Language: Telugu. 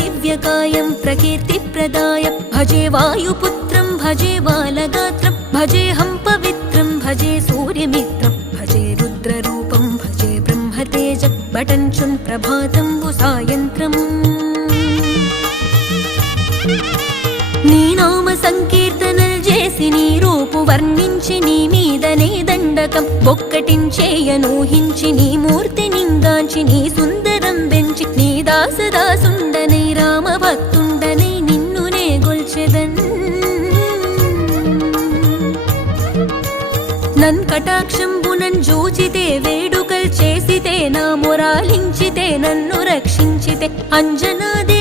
दिव्यकायं प्रकीर्तिप्रदाय भजे वायुपुत्रं भजे बालगात्रं भजेऽहं पवित्रं भजे सूर्यमित्रं भजे रुद्ररूपं भजे ब्रह्मतेज बटञ्चुन् प्रभातं सायन्त्रम् నీ నామ సంకీర్తనలు చేసి నీ రూపు వర్ణించి నీ మీదనే దండకం ఒక్కటించేయనూహించి నీ మూర్తి నింగాంచి నీ సుందరం పెంచి నీ దాసదాసుండనై రామభక్తుండనై నిన్నునే గొల్చెదన్ నన్ కటాక్షంబునన్ జూచితే వేడుకల్ చేసితే నా మొరాలించితే నన్ను రక్షించితే అంజనాది